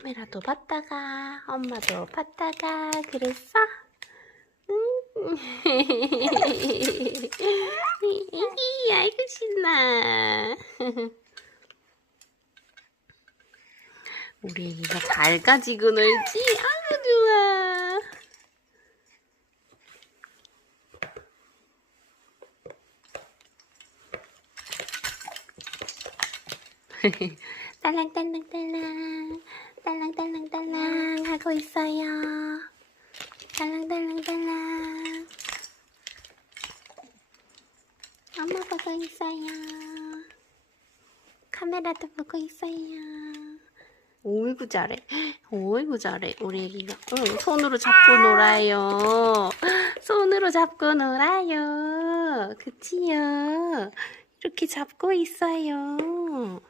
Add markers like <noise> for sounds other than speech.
카메라도 봤다가 엄마도 봤다가 그랬어? 응? 이기 <laughs> 아이고 신나 우리 애기가 잘 가지고 놀지? 아이고 좋아 <laughs> 딸랑딸랑딸랑 하고 있어요. 딸랑딸랑딸랑. 엄마 보고 있어요. 카메라도 보고 있어요. 오이구 잘해 오이구 잘해 우리 애기가 응, 손으로 잡고 놀아요. 손으로 잡고 놀아요. 그치요? 이렇게 잡고 있어요